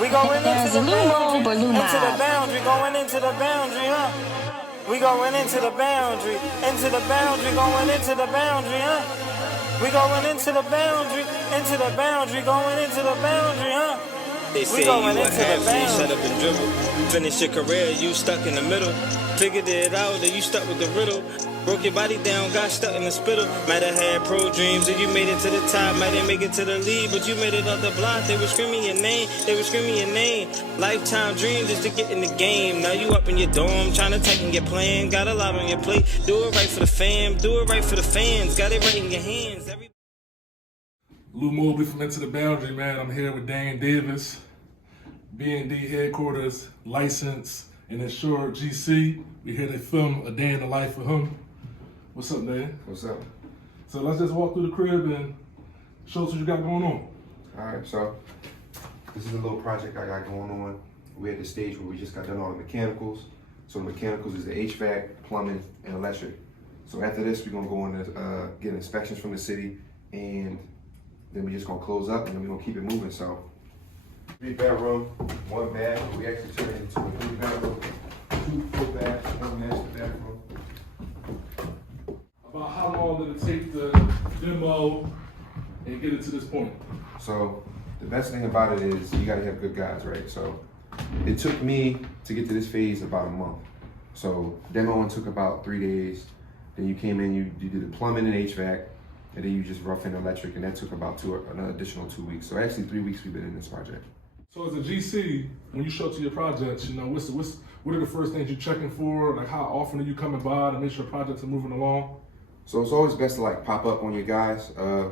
We going into the boundary, into the boundary, going into the boundary, huh? We going into the boundary, going into the boundary, huh? We going into the boundary, going into the boundary, huh? They say you a athlete, shut up and dribble. Finish your career, you stuck in the middle. Figured it out, that you stuck with the riddle. Broke your body down, got stuck in the spittle. Might have had pro dreams, and you made it to the top. Might have make it to the lead, but you made it off the block. They were screaming your name, Lifetime dreams is to get in the game. Now you up in your dorm, trying to tighten your plan. Got a lot on your plate, do it right for the fam. Do it right for the fans, got it right in your hands. Lou Mobley from Into the Boundary, man. I'm here with Dane Davis, B&D headquarters, licensed and insured GC. We here to film a day in the life of him. What's up, Dane? What's up? So let's just walk through the crib and show us what you got going on. All right, so this is a little project I got going on. We're at the stage where we just got done all the mechanicals. So the mechanicals is the HVAC, plumbing, and electric. So after this, we're gonna go in and get inspections from the city, and then we're just gonna close up, and then we're gonna keep it moving. So 3-bedroom, 1 bath. We actually turned it into a 3-bedroom, 2 full baths, 1 master bathroom. About how long did it take to demo and get it to this point? So the best thing about it is you gotta have good guys, right? So it took me to get to this phase about a month. So demoing took about 3 days. Then you came in, you did the plumbing and HVAC, and then you just rough in electric, and that took about an additional 2 weeks. So actually 3 weeks we've been in this project. So as a GC, when you show up to your projects, you know, what are the first things you're checking for? Like how often are you coming by to make sure projects are moving along? So it's always best to like pop up on your guys. The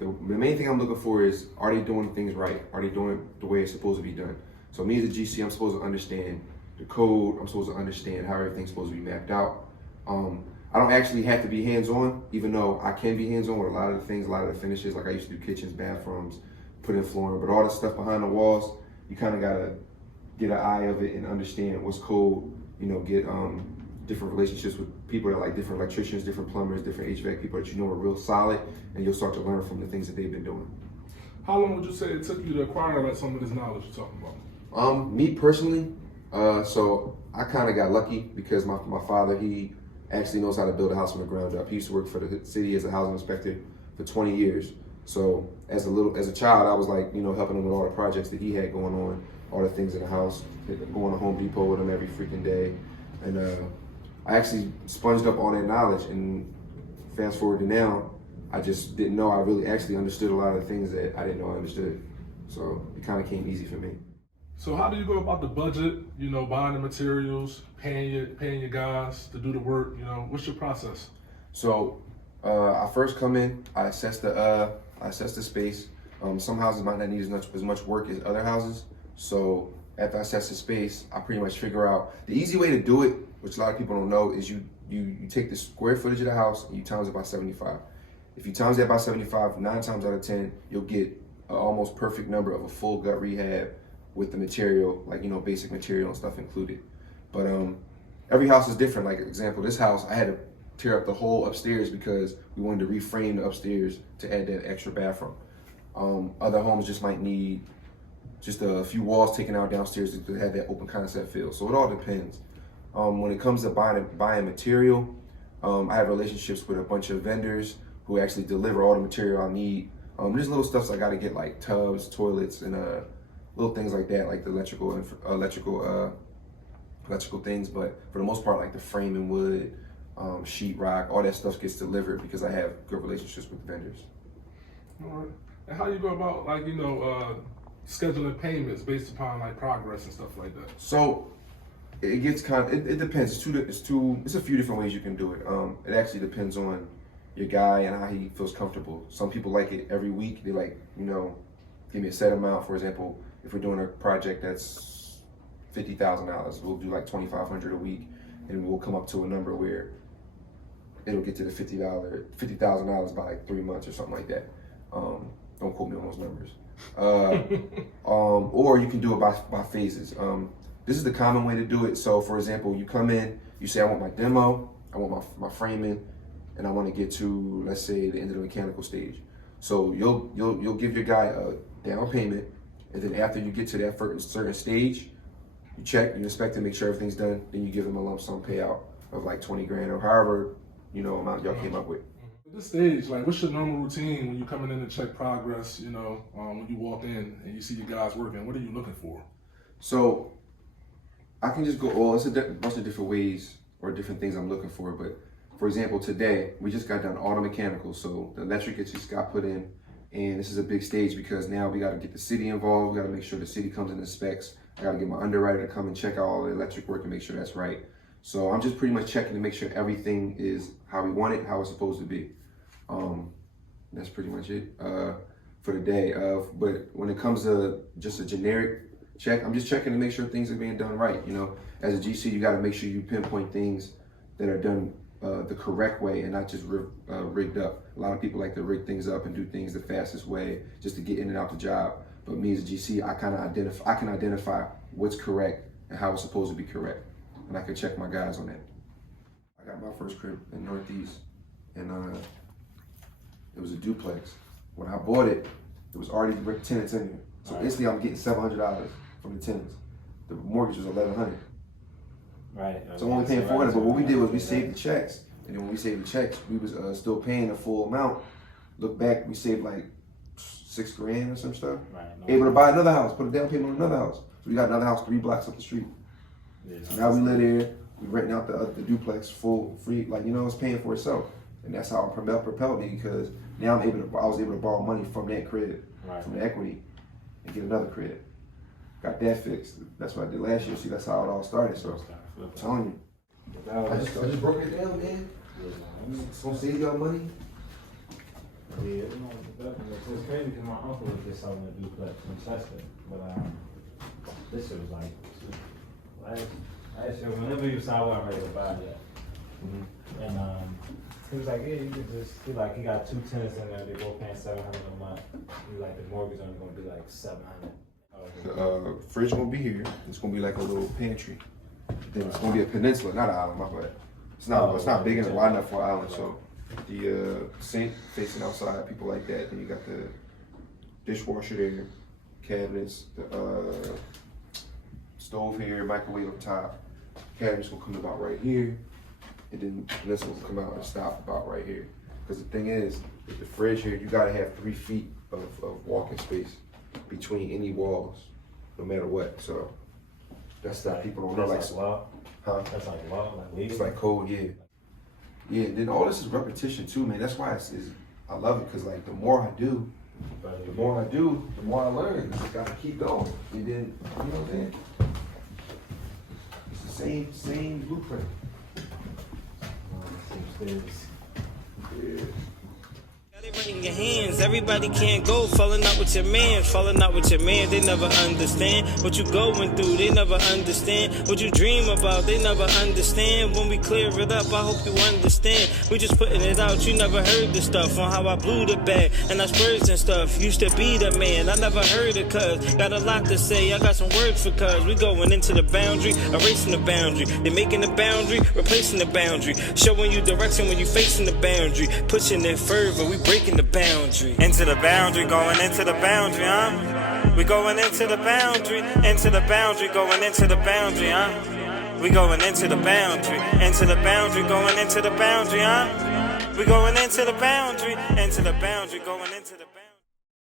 main thing I'm looking for is, are they doing things right? Are they doing it the way it's supposed to be done? So me as a GC, I'm supposed to understand the code. I'm supposed to understand how everything's supposed to be mapped out. I don't actually have to be hands-on, even though I can be hands-on with a lot of the things, a lot of the finishes. Like I used to do kitchens, bathrooms, put in flooring, but all the stuff behind the walls, you kind of gotta get an eye of it and understand what's code, you know, get different relationships with people that like different electricians, different plumbers, different HVAC people that you know are real solid, and you'll start to learn from the things that they've been doing. How long would you say it took you to acquire like some of this knowledge you're talking about? Me personally, so I kind of got lucky because my father, he actually knows how to build a house from the ground up. He used to work for the city as a housing inspector for 20 years. So as a child, I was like, you know, helping him with all the projects that he had going on, all the things in the house, going to Home Depot with him every freaking day. And I actually sponged up all that knowledge, and fast forward to now, I just didn't know I really actually understood a lot of the things that I didn't know I understood. So it kind of came easy for me. So how do you go about the budget, you know, buying the materials, paying your guys to do the work, you know, what's your process? So I first come in, I assess the space. Some houses might not need as much work as other houses. So after I assess the space, I pretty much figure out the easy way to do it, which a lot of people don't know, is you take the square footage of the house and you times it by 75. If you times that by 75, 9 times out of 10, you'll get an almost perfect number of a full gut rehab with the material, like, you know, basic material and stuff included. But every house is different. Like, example, this house, I had to tear up the whole upstairs because we wanted to reframe the upstairs to add that extra bathroom. Other homes just might need just a few walls taken out downstairs to have that open concept feel. So it all depends. When it comes to buying material, I have relationships with a bunch of vendors who actually deliver all the material I need. There's little stuff I got to get, like tubs, toilets, and little things like that, like the electrical things. But for the most part, like the framing wood, sheetrock, all that stuff gets delivered because I have good relationships with vendors. All right. And how you go about, like, you know, scheduling payments based upon like progress and stuff like that? So it gets it depends. It's a few different ways you can do it. It actually depends on your guy and how he feels comfortable. Some people like it every week. They like, you know, give me a set amount. For example, if we're doing a project that's $50,000, we'll do like $2,500 a week, and we'll come up to a number where it'll get to the $50,000 by like 3 months or something like that. Don't quote me on those numbers. Or you can do it by phases. This is the common way to do it. So for example, you come in, you say, I want my demo, I want my framing, and I want to get to, let's say, the end of the mechanical stage. So you'll give your guy a down payment, And then after you get to that certain stage, you check, you inspect to make sure everything's done. Then you give them a lump sum payout of like 20 grand or however, amount y'all came up with. At this stage, like, what's your normal routine when you're coming in to check progress, when you walk in and you see your guys working? What are you looking for? So I can just go, it's a bunch of different ways or different things I'm looking for. But for example, today, we just got done auto mechanical. So the electric just got put in. And this is a big stage because now we got to get the city involved. We got to make sure the city comes in the specs. I got to get my underwriter to come and check out all the electric work and make sure that's right. So I'm just pretty much checking to make sure everything is how we want it, how it's supposed to be. That's pretty much it for the day. But when it comes to just a generic check, I'm just checking to make sure things are being done right. As a GC, you got to make sure you pinpoint things that are done the correct way and not just rigged up. A lot of people like to rig things up and do things the fastest way just to get in and out the job. But me as a GC, I can identify what's correct and how it's supposed to be correct, and I can check my guys on that. I got my first crib in Northeast, and it was a duplex. When I bought it, it was already tenants in here. So instantly, I'm getting $700 from the tenants. The mortgage was $1,100. Right. So I'm only paying $400. But what we did was we saved the checks, and then when we saved the checks, we was still paying the full amount. Look back, we saved like $6 grand or some stuff. Right. Able to buy another house, put a down payment on another house. So we got another house 3 blocks up the street. Yeah, So now we live there. We renting out the duplex full free, it's paying for itself. And that's how it propelled me because now I was able to borrow money from that crib, from the equity, and get another crib. Got that fixed. That's what I did last year. See, that's how it all started. So I'm telling you, I just broke it down, man. It's gonna save y'all money. Yeah, it's crazy because my uncle was just selling a duplex in Chester, but this shit was like last year. Whenever he was out, I was ready to buy that. And he was like, yeah, you could just. He got 2 tenants in there. They both paying $700 a month. He like the mortgage only gonna be like $700. The fridge gonna be here. It's gonna be like a little pantry. Then it's gonna be a peninsula, not an island. My bad. It's not big enough, wide enough for an island. So the sink facing outside, people like that. Then you got the dishwasher there, cabinets, the stove here, microwave up top. Cabinets gonna come about right here, and then this will come out and stop about right here. Because the thing is, with the fridge here, you gotta have 3 feet of walking space between any walls, no matter what. So that's that people don't know. That's like law. Huh? That's like law, like legal. It's like code, yeah. Yeah, and then all this is repetition too, man. That's why I love it, because like the more I do, the more I learn. I just gotta keep going. And then, you know what I'm saying? It's the same blueprint. Yeah. Right in your hands, everybody can't go. Falling out with your man, they never understand what you going through. They never understand what you dream about. They never understand. When we clear it up, I hope you understand. We just putting it out. You never heard the stuff on how I blew the bag and I spurs and stuff. Used to be the man, I never heard it, cuz got a lot to say. I got some words for cuz. We going into the boundary, erasing the boundary. They making the boundary, replacing the boundary, showing you direction when you facing the boundary, pushing it further. We breaking the boundary. Into the boundary, going into the boundary, huh? We going into the boundary, going into the boundary, huh? We going into the boundary, going into the boundary, huh? We going into the boundary, going into the